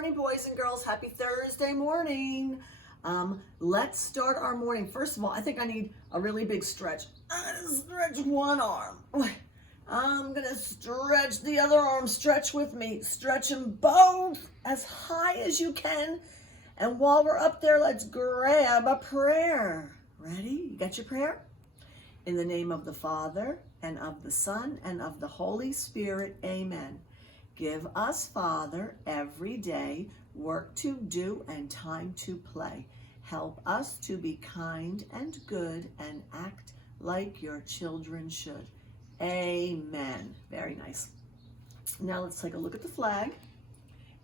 morning, boys and girls. Happy Thursday morning. Let's start our morning. First of all, I think I need a really big stretch. I'm gonna stretch one arm. I'm gonna stretch the other arm. Stretch with me. Stretch them both as high as you can. And while we're up there, let's grab a prayer. Ready? You got your prayer? In the name of the Father, and of the Son, and of the Holy Spirit, amen. Give us, Father, every day work to do and time to play. Help us to be kind and good and act like your children should. Amen. Very nice. Now let's take a look at the flag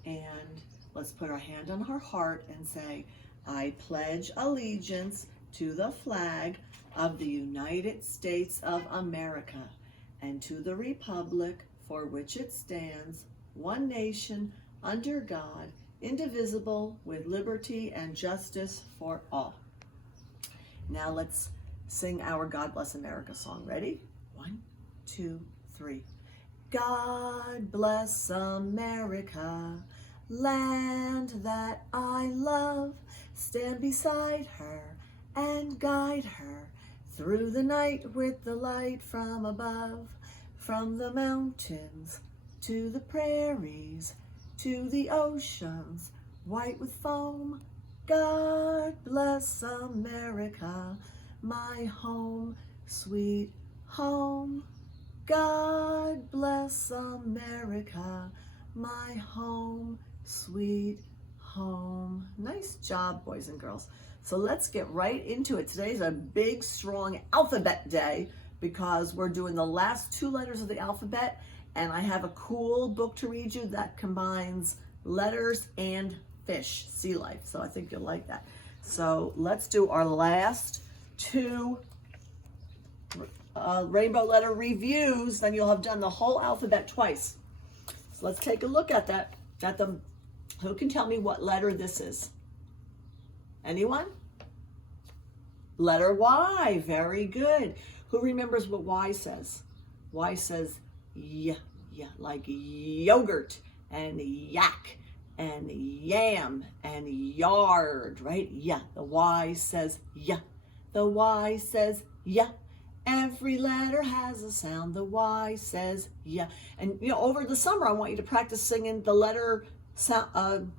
and let's put our hand on our heart and say, I pledge allegiance to the flag of the United States of America and to the republic for which it stands, one nation, under God, indivisible, with liberty and justice for all. Now let's sing our God Bless America song. Ready? 1, 2, 3. God bless America, land that I love. Stand beside her and guide her through the night with the light from above. From the mountains to the prairies, to the oceans, white with foam. God bless America, my home, sweet home. God bless America, my home, sweet home. Nice job, boys and girls. So let's get right into it. Today's a big, strong alphabet day because we're doing the last 2 letters of the alphabet, and I have a cool book to read you that combines letters and fish, sea life. So I think you'll like that. So let's do our last 2 rainbow letter reviews, then you'll have done the whole alphabet twice. So let's take a look at that. Who can tell me what letter this is? Anyone? Letter Y. Very good. Who remembers what Y says? Y says yeah, like yogurt and yak and yam and yard, right? Yeah, the Y says yeah. The Y says yeah. Every letter has a sound. The Y says yeah. And over the summer, I want you to practice singing the letter sound,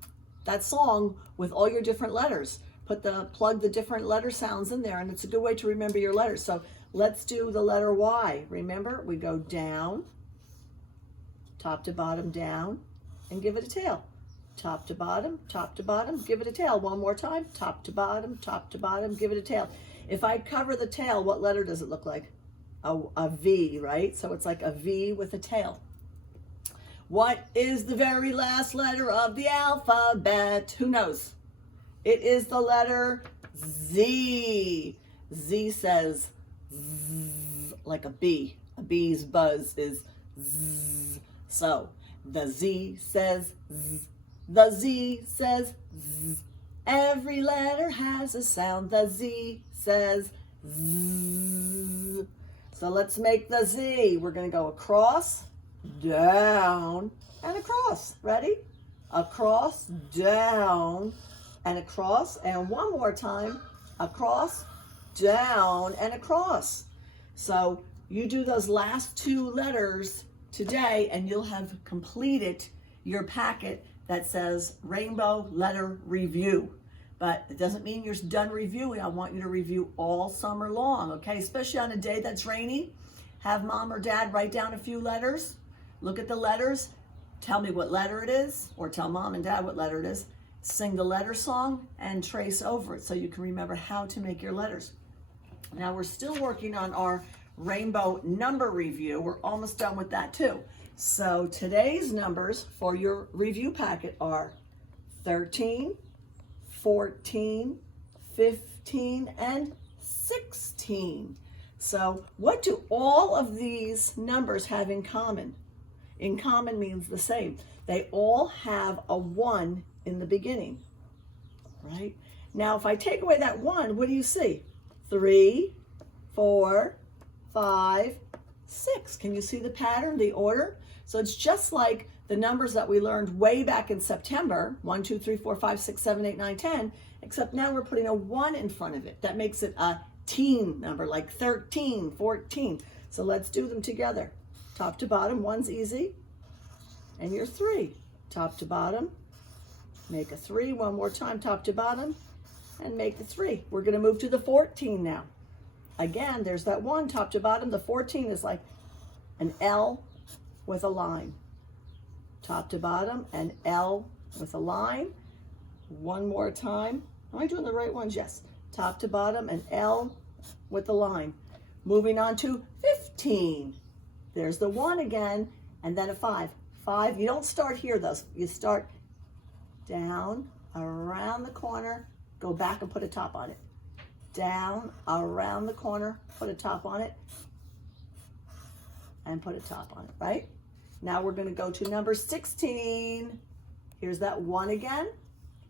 that song with all your different letters. Plug the different letter sounds in there, and it's a good way to remember your letters. So let's do the letter Y. Remember, we go down, top to bottom, down, and give it a tail. Top to bottom, give it a tail. One more time, top to bottom, give it a tail. If I cover the tail, what letter does it look like? A V, right? So it's like a V with a tail. What is the very last letter of the alphabet? Who knows? It is the letter Z. Z says zzz, like a bee. A bee's buzz is zzz. So the Z says zzz. The Z says zzz. Every letter has a sound. The Z says zzz. So let's make the Z. We're going to go across, down, and across. Ready? Across, down, and across. And one more time. Across, down, and across. So you do those last 2 letters today, and you'll have completed your packet that says Rainbow Letter Review. But it doesn't mean you're done reviewing. I want you to review all summer long, okay? Especially on a day that's rainy. Have mom or dad write down a few letters. Look at the letters. Tell me what letter it is, or tell mom and dad what letter it is. Sing the letter song and trace over it so you can remember how to make your letters. Now we're still working on our rainbow number review. We're almost done with that too. So today's numbers for your review packet are 13, 14, 15, and 16. So what do all of these numbers have in common? In common means the same. They all have a 1 in the beginning, right? Now, if I take away that 1, what do you see? 3, 4, 5, 6. Can you see the pattern, the order? So it's just like the numbers that we learned way back in September, 1, 2, 3, 4, 5, 6, 7, 8, 9, 10, except now we're putting a 1 in front of it. That makes it a teen number, like 13, 14. So let's do them together. Top to bottom, 1's easy. And your 3. Top to bottom, make a 3. One more time, top to bottom, and make the 3. We're going to move to the 14 now. Again, there's that 1, top to bottom. The 14 is like an L with a line. Top to bottom, an L with a line. One more time. Am I doing the right ones? Yes. Top to bottom, an L with a line. Moving on to 15. There's the 1 again, and then a 5. 5, you don't start here though. You start down, around the corner, go back and put a top on it. Down, around the corner, put a top on it, and put a top on it, right? Now we're going to go to number 16. Here's that 1 again.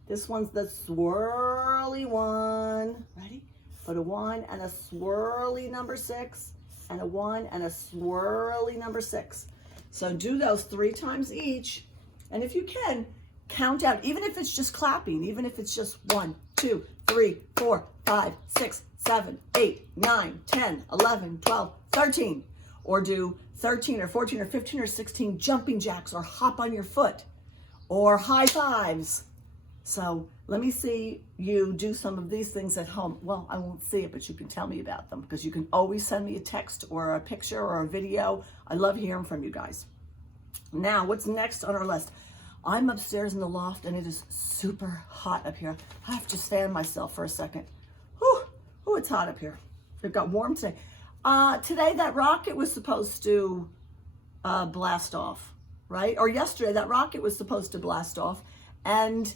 This one's the swirly 1. Ready? Put a 1 and a swirly number 6, and a 1 and a swirly number 6. So do those 3 times each. And if you can, count out, even if it's just clapping, even if it's just 1, 2, 3, 4, 5, 6, 7, 8, 9, 10, 11, 12, 13. Or do 13 or 14 or 15 or 16 jumping jacks, or hop on your foot, or high fives. So let me see you do some of these things at home. Well, I won't see it, but you can tell me about them, because you can always send me a text or a picture or a video. I love hearing from you guys. Now, what's next on our list? I'm upstairs in the loft, and it is super hot up here. I have to stand myself for a second. Whew, it's hot up here. It got warm today. Today, that rocket was supposed to blast off, right? Or yesterday, that rocket was supposed to blast off, and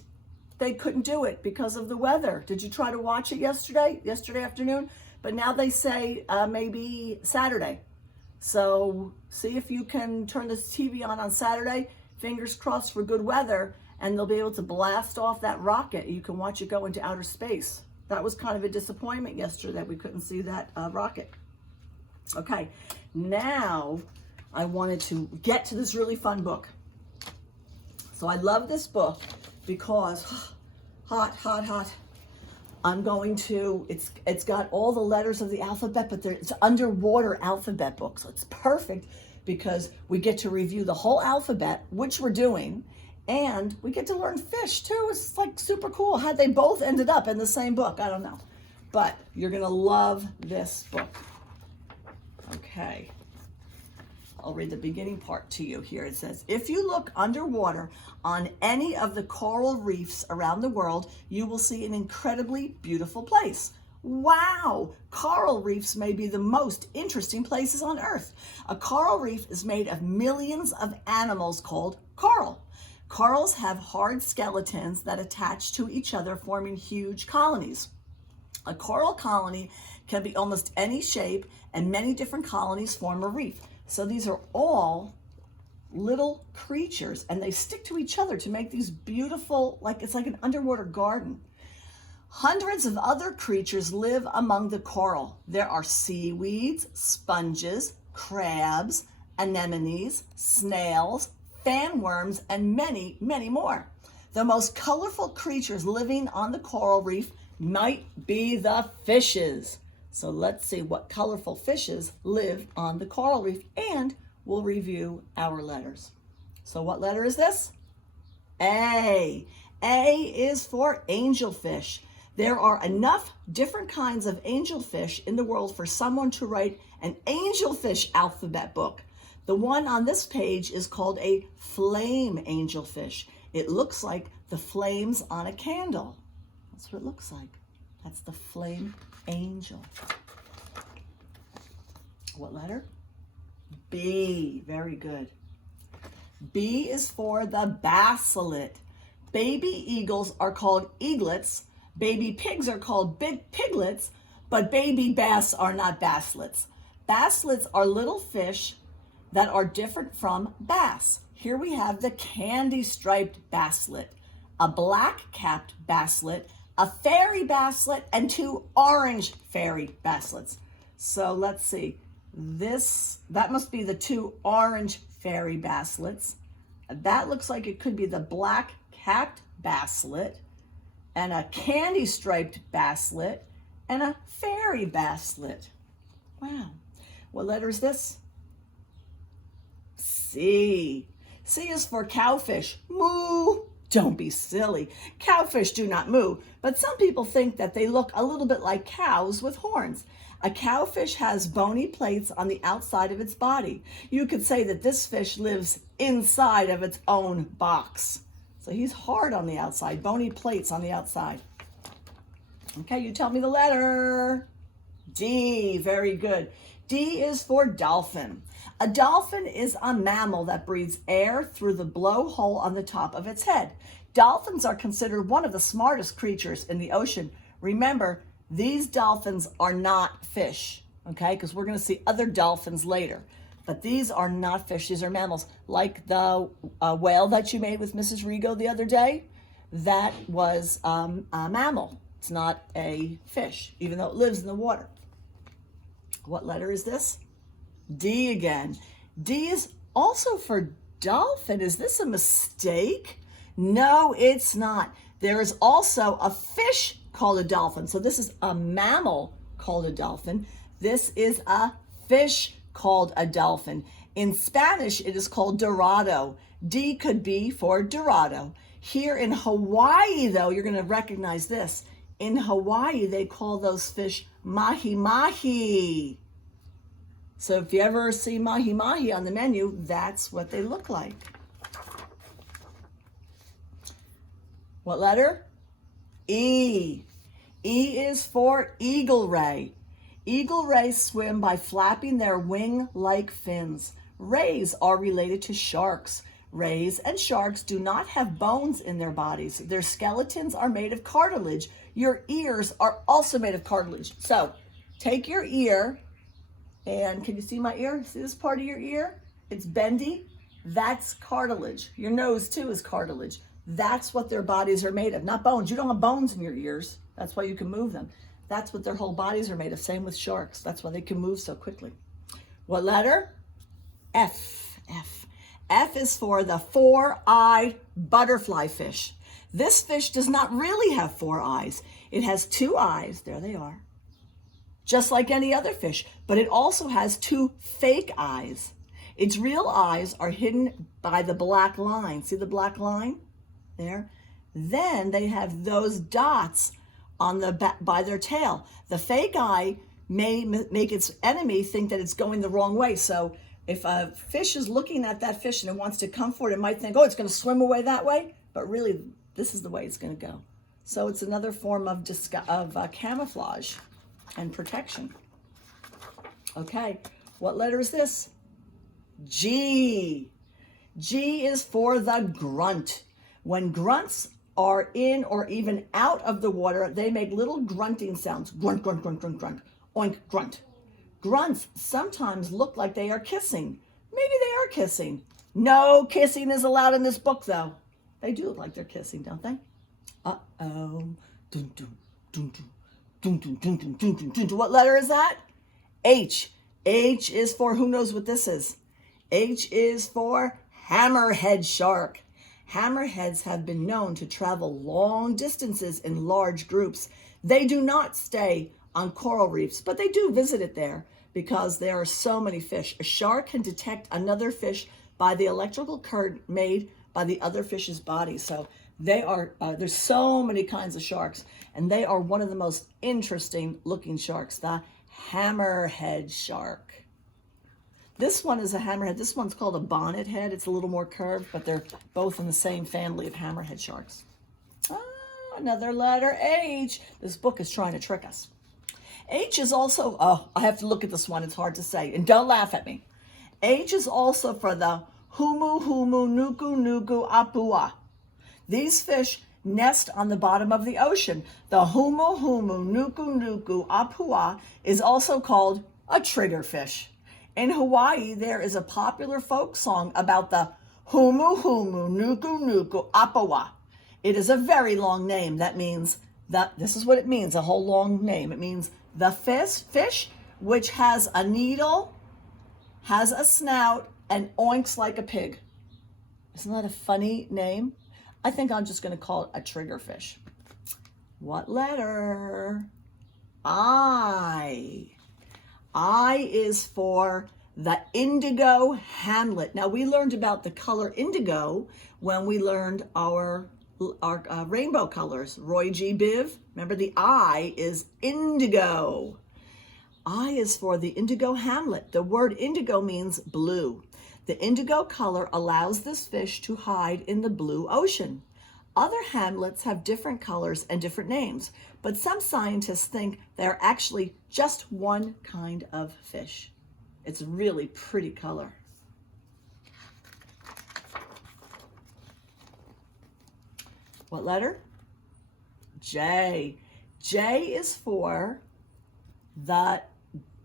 they couldn't do it because of the weather. Did you try to watch it yesterday afternoon? But now they say maybe Saturday. So see if you can turn this TV on Saturday. Fingers crossed for good weather, and they'll be able to blast off that rocket. You can watch it go into outer space. That was kind of a disappointment yesterday that we couldn't see that rocket. Okay, now I wanted to get to this really fun book. So I love this book because hot. I'm going to, it's got all the letters of the alphabet, but it's underwater alphabet book. So it's perfect because we get to review the whole alphabet, which we're doing, and we get to learn fish too. It's like super cool. How they both ended up in the same book, I don't know. But you're gonna love this book. Okay. I'll read the beginning part to you here. It says, if you look underwater on any of the coral reefs around the world, you will see an incredibly beautiful place. Wow! Coral reefs may be the most interesting places on Earth. A coral reef is made of millions of animals called coral. Corals have hard skeletons that attach to each other, forming huge colonies. A coral colony can be almost any shape, and many different colonies form a reef. So these are all little creatures, and they stick to each other to make these beautiful, it's like an underwater garden. Hundreds of other creatures live among the coral. There are seaweeds, sponges, crabs, anemones, snails, fanworms, and many, many more. The most colorful creatures living on the coral reef might be the fishes. So let's see what colorful fishes live on the coral reef, and we'll review our letters. So what letter is this? A. A is for angelfish. There are enough different kinds of angelfish in the world for someone to write an angelfish alphabet book. The one on this page is called a flame angelfish. It looks like the flames on a candle. That's what it looks like. That's the flame angel. What letter? B. Very good. B is for the basilisk. Baby eagles are called eaglets. Baby pigs are called big piglets, but baby bass are not basslettes. Basslettes are little fish that are different from bass. Here we have the candy-striped basslet, a black-capped basslet, a fairy basslet, and 2 orange fairy basslets. So let's see. That must be the 2 orange fairy basslets. That looks like it could be the black-capped basslet, and a candy-striped basslet, and a fairy basslet. Wow. What letter is this? C. C is for cowfish. Moo. Don't be silly. Cowfish do not moo, but some people think that they look a little bit like cows with horns. A cowfish has bony plates on the outside of its body. You could say that this fish lives inside of its own box. So he's hard on the outside, bony plates on the outside. Okay, you tell me the letter. D, very good. D is for dolphin. A dolphin is a mammal that breathes air through the blowhole on the top of its head. Dolphins are considered one of the smartest creatures in the ocean. Remember, these dolphins are not fish, okay? Because we're going to see other dolphins later. But these are not fish. These are mammals. Like the whale that you made with Mrs. Rigo the other day, that was a mammal. It's not a fish, even though it lives in the water. What letter is this? D again. D is also for dolphin. Is this a mistake? No, it's not. There is also a fish called a dolphin. So this is a mammal called a dolphin. This is a fish called a dolphin. In Spanish, it is called dorado. D could be for dorado. Here in Hawaii, though, you're going to recognize this. In Hawaii, they call those fish mahi-mahi. So if you ever see mahi-mahi on the menu, that's what they look like. What letter? E. E is for eagle ray. Eagle rays swim by flapping their wing-like fins. Rays are related to sharks. Rays and sharks do not have bones in their bodies. Their skeletons are made of cartilage. Your ears are also made of cartilage. So take your ear, and can you see my ear? See this part of your ear? It's bendy. That's cartilage. Your nose too is cartilage. That's what their bodies are made of, not bones. You don't have bones in your ears. That's why you can move them. That's what their whole bodies are made of. Same with sharks. That's why they can move so quickly. What letter? F. F. F is for the four-eyed butterfly fish. This fish does not really have four eyes. It has two eyes. There they are. Just like any other fish. But it also has two fake eyes. Its real eyes are hidden by the black line. See the black line? There. Then they have those dots on the back by their tail. The fake eye may make its enemy think that it's going the wrong way. So if a fish is looking at that fish and it wants to come for it, it might think, oh, it's going to swim away that way. But really, this is the way it's going to go. So it's another form of camouflage and protection. Okay, what letter is this? G. G is for the grunt. When grunts are in or even out of the water, they make little grunting sounds. Grunt, grunt, grunt, grunt, grunt. Oink, grunt. Grunts sometimes look like they are kissing. Maybe they are kissing. No kissing is allowed in this book, though. They do look like they're kissing, don't they? Uh-oh. Dun, dun, dun, dun. Dun, dun, dun, dun, dun, dun, dun, dun. What letter is that? H. H is for, who knows what this is? H is for hammerhead shark. Hammerheads have been known to travel long distances in large groups. They do not stay on coral reefs, but they do visit it there because there are so many fish. A shark can detect another fish by the electrical current made by the other fish's body. So they are, there's so many kinds of sharks, and they are one of the most interesting looking sharks, the hammerhead shark. This one is a hammerhead. This one's called a bonnet head. It's a little more curved, but they're both in the same family of hammerhead sharks. Another letter, H. This book is trying to trick us. H is also, I have to look at this one. It's hard to say. And don't laugh at me. H is also for the humu, humu, nuku, nuku, apua. These fish nest on the bottom of the ocean. The humu, humu, nuku, nuku, apua is also called a triggerfish. In Hawaii, there is a popular folk song about the humu, humu, nuku, nuku, apua. It is a very long name. That means that, this is what it means, a whole long name. It means the fish which has a needle, has a snout, and oinks like a pig. Isn't that a funny name? I think I'm just going to call it a triggerfish. What letter? I. I is for the indigo hamlet. Now, we learned about the color indigo when we learned our rainbow colors. Roy G. Biv. Remember, the I is indigo. I is for the indigo hamlet. The word indigo means blue. The indigo color allows this fish to hide in the blue ocean. Other hamlets have different colors and different names, but some scientists think they're actually just one kind of fish. It's a really pretty color. What letter? J. J is for the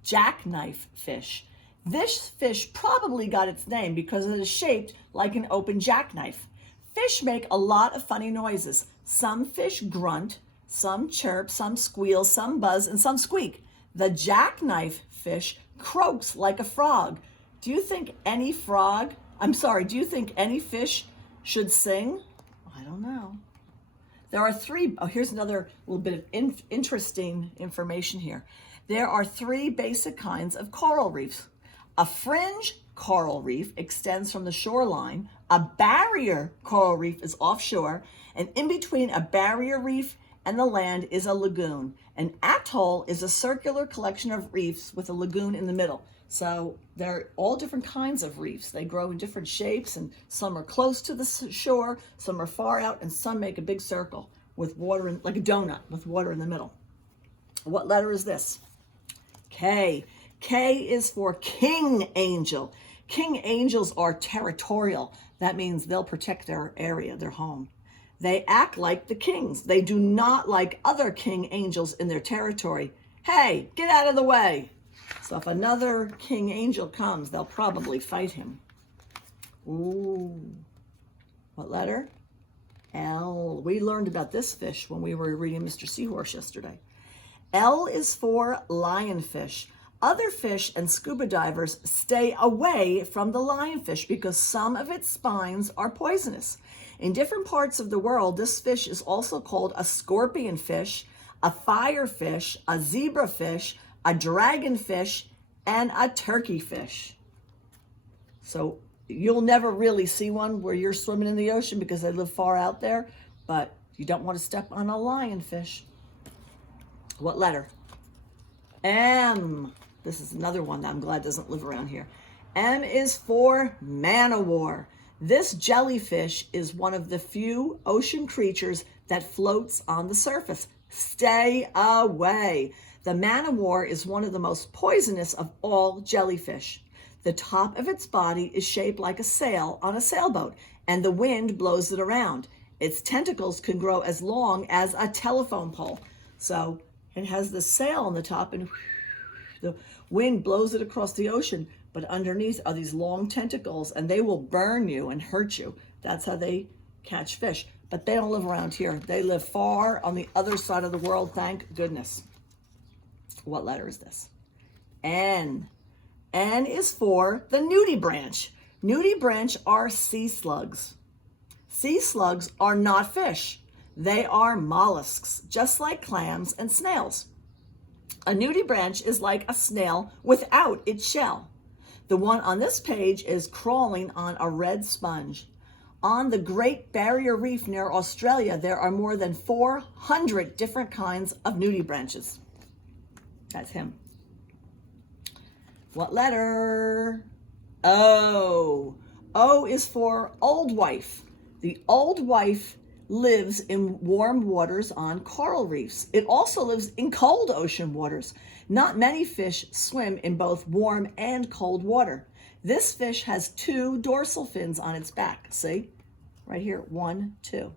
jackknife fish. This fish probably got its name because it is shaped like an open jackknife. Fish make a lot of funny noises. Some fish grunt, some chirp, some squeal, some buzz, and some squeak. The jackknife fish croaks like a frog. Do you think any fish should sing? I don't know. There are three, here's another little bit of interesting information here. There are three basic kinds of coral reefs. A fringe coral reef extends from the shoreline. A barrier coral reef is offshore. And in between a barrier reef and the land is a lagoon. An atoll is a circular collection of reefs with a lagoon in the middle. So they're all different kinds of reefs. They grow in different shapes, and some are close to the shore, some are far out, and some make a big circle with water, like a donut with water in the middle. What letter is this? K. K is for king angel. King angels are territorial. That means they'll protect their area, their home. They act like the kings. They do not like other king angels in their territory. Hey, get out of the way. So if another king angel comes, they'll probably fight him. Ooh. What letter? L. We learned about this fish when we were reading Mr. Seahorse yesterday. L is for lionfish. Other fish and scuba divers stay away from the lionfish because some of its spines are poisonous. In different parts of the world, this fish is also called a scorpion fish, a firefish, a zebrafish, a dragonfish, and a turkey fish. So you'll never really see one where you're swimming in the ocean because they live far out there, but you don't want to step on a lionfish. What letter? M. This is another one that I'm glad doesn't live around here. M is for man-o-war. This jellyfish is one of the few ocean creatures that floats on the surface. Stay away. The man-o-war is one of the most poisonous of all jellyfish. The top of its body is shaped like a sail on a sailboat, and the wind blows it around. Its tentacles can grow as long as a telephone pole. So it has the sail on the top, and the wind blows it across the ocean, but underneath are these long tentacles, and they will burn you and hurt you. That's how they catch fish. But they don't live around here. They live far on the other side of the world, thank goodness. What letter is this? N. N is for the nudibranch. Nudibranch are sea slugs. Sea slugs are not fish. They are mollusks, just like clams and snails. A nudibranch is like a snail without its shell. The one on this page is crawling on a red sponge. On the Great Barrier Reef near Australia, there are more than 400 different kinds of nudibranches. That's him. What letter? O. O is for old wife. The old wife lives in warm waters on coral reefs. It also lives in cold ocean waters. Not many fish swim in both warm and cold water. This fish has 2 dorsal fins on its back. See? Right here, 1, 2.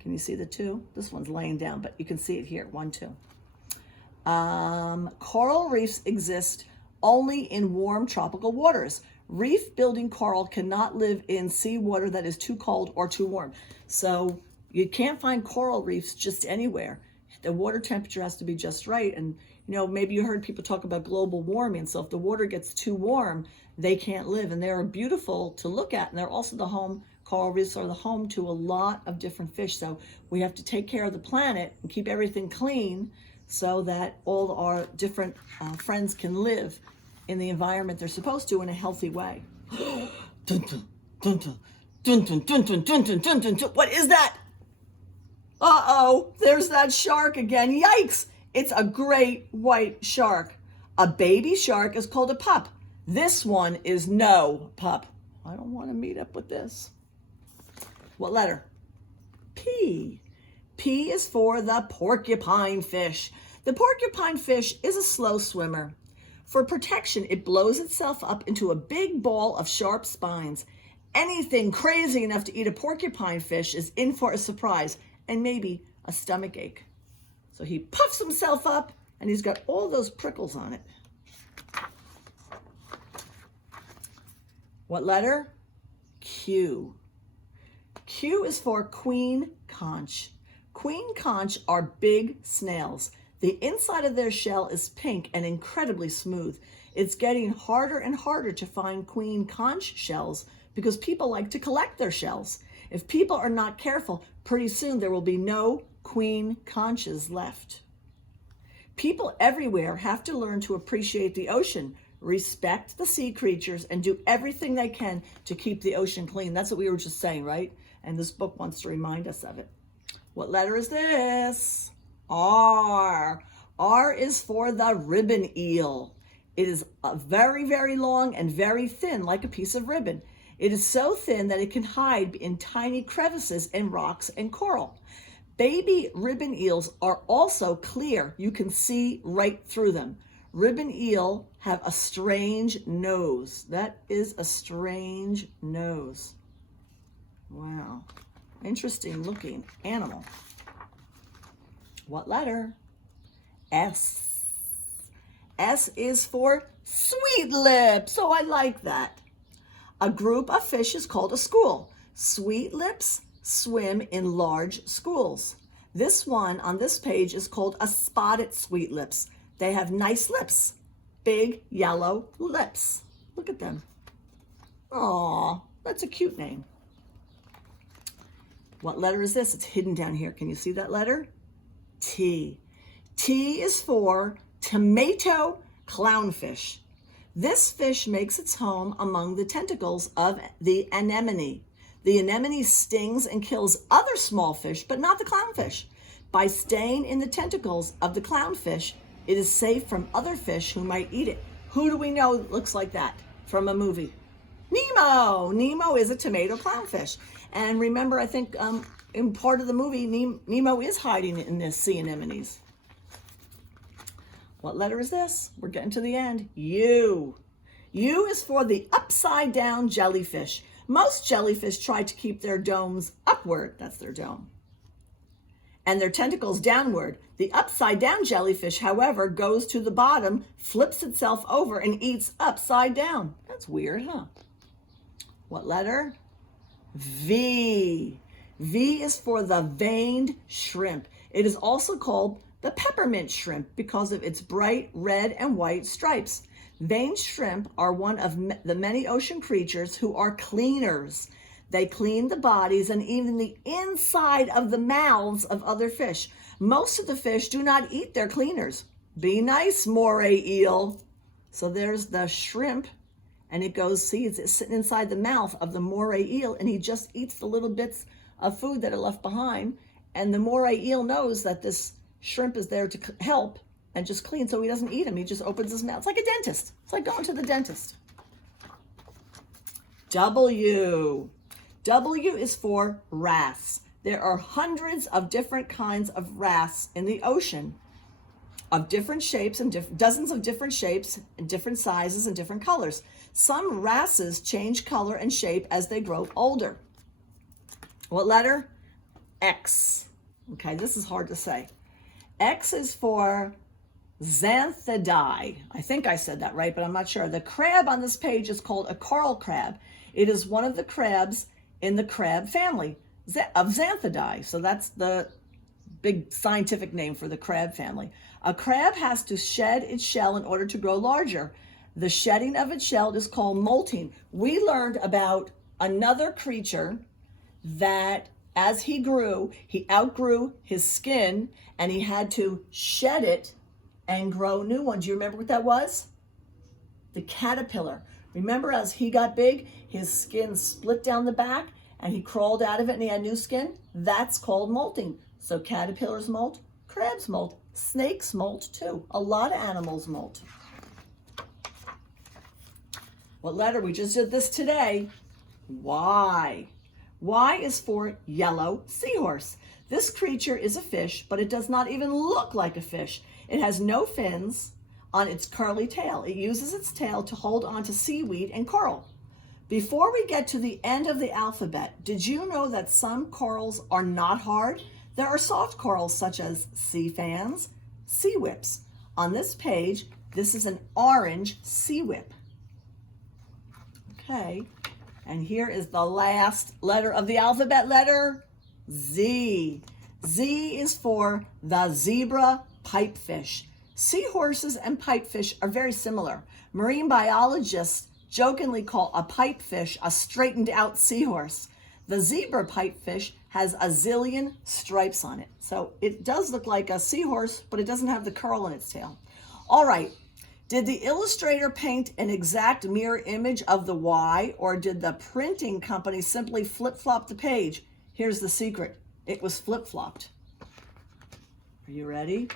Can you see the 2? This one's laying down, but you can see it here, 1, 2. Coral reefs exist only in warm tropical waters. Reef-building coral cannot live in seawater that is too cold or too warm. So you can't find coral reefs just anywhere. The water temperature has to be just right, and maybe you heard people talk about global warming. So if the water gets too warm, they can't live. And they're beautiful to look at. And they're also coral reefs are the home to a lot of different fish. So we have to take care of the planet and keep everything clean so that all our different friends can live in the environment they're supposed to in a healthy way. Dun, dun, dun, dun, dun, dun, dun, dun, dun, dun, dun, dun, dun. What is that? Uh-oh, there's that shark again. Yikes! It's a great white shark. A baby shark is called a pup. This one is no pup. I don't want to meet up with this. What letter? P. P is for the porcupine fish. The porcupine fish is a slow swimmer. For protection, it blows itself up into a big ball of sharp spines. Anything crazy enough to eat a porcupine fish is in for a surprise and maybe a stomach ache. So he puffs himself up and he's got all those prickles on it. What letter? Q. Q is for queen conch. Queen conch are big snails. The inside of their shell is pink and incredibly smooth. It's getting harder and harder to find queen conch shells because people like to collect their shells. If people are not careful, pretty soon there will be no queen conches left. People everywhere have to learn to appreciate the ocean, respect the sea creatures, and do everything they can to keep the ocean clean. That's what we were just saying, right? And this book wants to remind us of it. What letter is this? R. R is for the ribbon eel. It is very, very long and very thin, like a piece of ribbon. It is so thin that it can hide in tiny crevices in rocks and coral. Baby ribbon eels are also clear. You can see right through them. Ribbon eel have a strange nose. That is a strange nose. Wow. Interesting looking animal. What letter? S. S is for sweet lips. Oh, I like that. A group of fish is called a school. Sweet lips swim in large schools. This one on this page is called a spotted sweet lips. They have nice lips, big yellow lips. Look at them. Aw, that's a cute name. What letter is this? It's hidden down here. Can you see that letter? T. T is for tomato clownfish. This fish makes its home among the tentacles of the anemone. The anemone stings and kills other small fish, but not the clownfish. By staying in the tentacles of the clownfish, it is safe from other fish who might eat it. Who do we know looks like that from a movie? Nemo. Nemo is a tomato clownfish. And remember, I think in part of the movie, Nemo is hiding in the sea anemones. What letter is this? We're getting to the end. U. U is for the upside down jellyfish. Most jellyfish try to keep their domes upward. That's their dome. And their tentacles downward. The upside down jellyfish, however, goes to the bottom, flips itself over, and eats upside down. That's weird, huh? What letter? V. V is for the veined shrimp. It is also called the peppermint shrimp because of its bright red and white stripes. Veined shrimp are one of the many ocean creatures who are cleaners. They clean the bodies and even the inside of the mouths of other fish. Most of the fish do not eat their cleaners. Be nice, moray eel. So there's the shrimp, and it goes, see, it's sitting inside the mouth of the moray eel, and he just eats the little bits of food that are left behind. And the moray eel knows that this shrimp is there to help and just clean, so he doesn't eat them. He just opens his mouth. It's like a dentist. It's like going to the dentist. W. W is for wrasse. There are hundreds of different kinds of wrasse in the ocean, of different shapes and dozens of different shapes and different sizes and different colors. Some wrasses change color and shape as they grow older. What letter? X. Okay, this is hard to say. X is for Xanthidae. I think I said that right, but I'm not sure. The crab on this page is called a coral crab. It is one of the crabs in the crab family of Xanthidae. So that's the big scientific name for the crab family. A crab has to shed its shell in order to grow larger. The shedding of its shell is called molting. We learned about another creature that as he grew, he outgrew his skin and he had to shed it and grow new ones. Do you remember what that was? The caterpillar. Remember, as he got big, his skin split down the back and he crawled out of it and he had new skin? That's called molting. So caterpillars molt, crabs molt, snakes molt too. A lot of animals molt. What letter? We just did this today. Y. Y is for yellow seahorse. This creature is a fish, but it does not even look like a fish. It has no fins on its curly tail. It uses its tail to hold on to seaweed and coral. Before we get to the end of the alphabet, did you know that some corals are not hard? There are soft corals such as sea fans, sea whips. On this page, this is an orange sea whip. Okay, and here is the last letter of the alphabet, letter Z. Z is for the zebra pipefish. Seahorses and pipefish are very similar. Marine biologists jokingly call a pipefish a straightened out seahorse. The zebra pipefish has a zillion stripes on it. So it does look like a seahorse, but it doesn't have the curl in its tail. All right, did the illustrator paint an exact mirror image of the Y, or did the printing company simply flip-flop the page? Here's the secret. It was flip-flopped. Are you ready?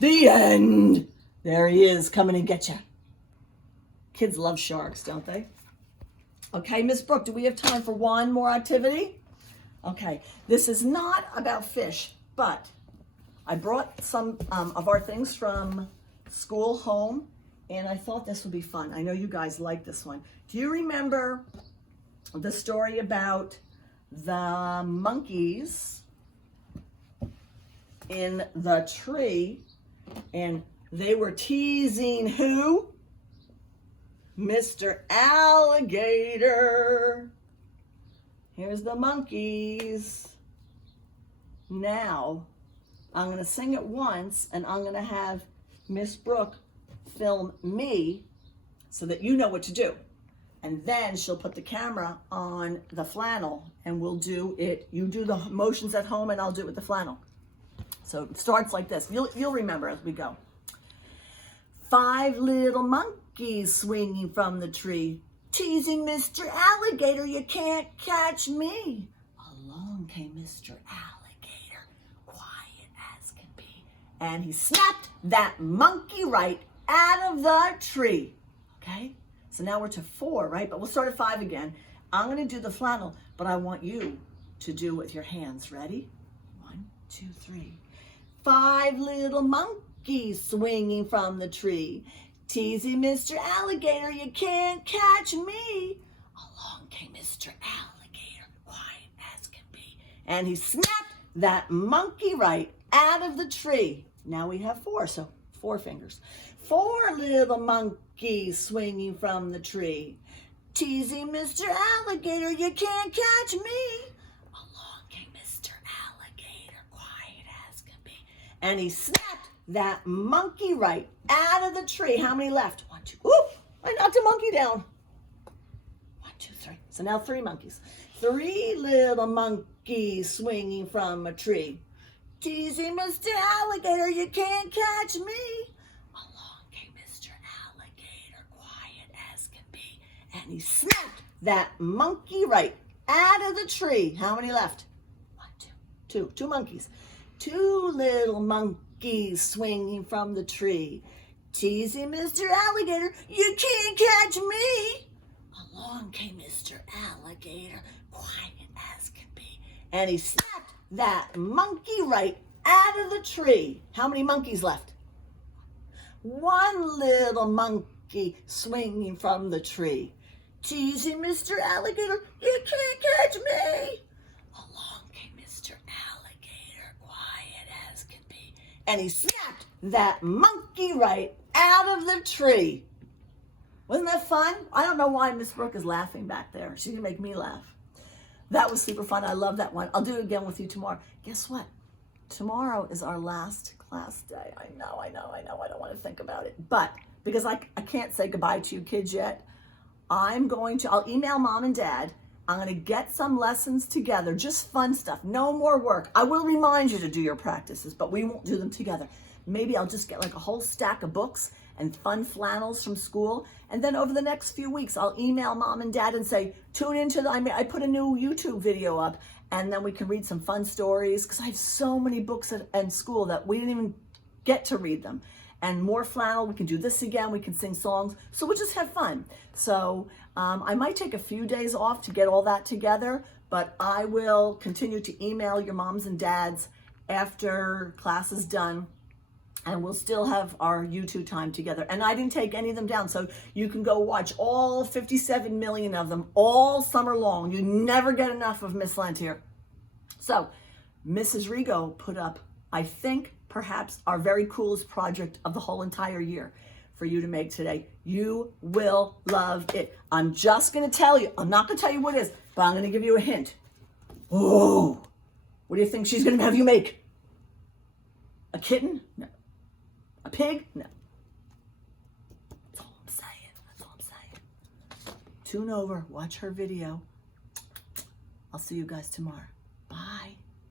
The end. There he is, coming to get you. Kids love sharks, don't they? Okay, Miss Brooke, do we have time for one more activity? Okay, this is not about fish, but I brought some of our things from school home, and I thought this would be fun. I know you guys like this one. Do you remember the story about the monkeys in the tree, and they were teasing who? Mr. Alligator. Here's the monkeys. Now, I'm going to sing it once, and I'm going to have Miss Brooke film me so that you know what to do. And then she'll put the camera on the flannel, and we'll do it. You do the motions at home, and I'll do it with the flannel. So it starts like this. You'll remember as we go. 5 little monkeys swinging from the tree, teasing Mr. Alligator, you can't catch me. Along came Mr. Alligator, quiet as can be, and he snapped that monkey right out of the tree. Okay, so now we're to 4, right? But we'll start at 5 again. I'm going to do the flannel, but I want you to do it with your hands. Ready? 1, 2, 3. 5 little monkeys swinging from the tree, teasing Mr. Alligator, you can't catch me. Along came Mr. Alligator, quiet as can be, and he snapped that monkey right out of the tree. Now we have 4, so 4 fingers. 4 little monkeys swinging from the tree, teasing Mr. Alligator, you can't catch me. Along came Mr. Alligator, quiet as can be, and he snapped that monkey right out of the tree. How many left? 1, 2. Ooh, I knocked a monkey down. 1, 2, 3. So now 3 monkeys. 3 little monkeys swinging from a tree, teasing Mr. Alligator, you can't catch me. Along came Mr. Alligator, quiet as can be, and he snapped that monkey right out of the tree. How many left? 1, 2. 2 monkeys. 2 little monkeys swinging from the tree, teasing Mr. Alligator, you can't catch me. Along came Mr. Alligator, quiet as can be, and he snapped that monkey right out of the tree. How many monkeys left? 1 little monkey swinging from the tree, teasing Mr. Alligator, you can't catch me. Along came Mr. Alligator, quiet as can be, and he snapped that monkey right out of the tree. Wasn't that fun? I don't know why Miss Brooke is laughing back there. She can make me laugh. That was super fun. I love that one. I'll do it again with you tomorrow. Guess what? tomorrow is our last class day. I know. I don't want to think about it. But because I can't say goodbye to you kids yet, I'll email mom and dad. I'm going to get some lessons together, just fun stuff, no more work. I will remind you to do your practices, but we won't do them together. Maybe I'll just get like a whole stack of books and fun flannels from school. And then over the next few weeks, I'll email mom and dad and say, tune into I put a new YouTube video up, and then we can read some fun stories, because I have so many books at school that we didn't even get to read them. And more flannel, we can do this again, we can sing songs. So we'll just have fun. So I might take a few days off to get all that together, but I will continue to email your moms and dads after class is done, and we'll still have our YouTube time together. And I didn't take any of them down, so you can go watch all 57 million of them all summer long. You never get enough of Miss Lantier. So Mrs. Rigo put up, I think, perhaps our very coolest project of the whole entire year for you to make today. You will love it. I'm just going to tell you. I'm not going to tell you what it is, but I'm going to give you a hint. Oh, what do you think she's going to have you make? A kitten? No. A pig? No. That's all I'm saying. That's all I'm saying. Tune over. Watch her video. I'll see you guys tomorrow. Bye.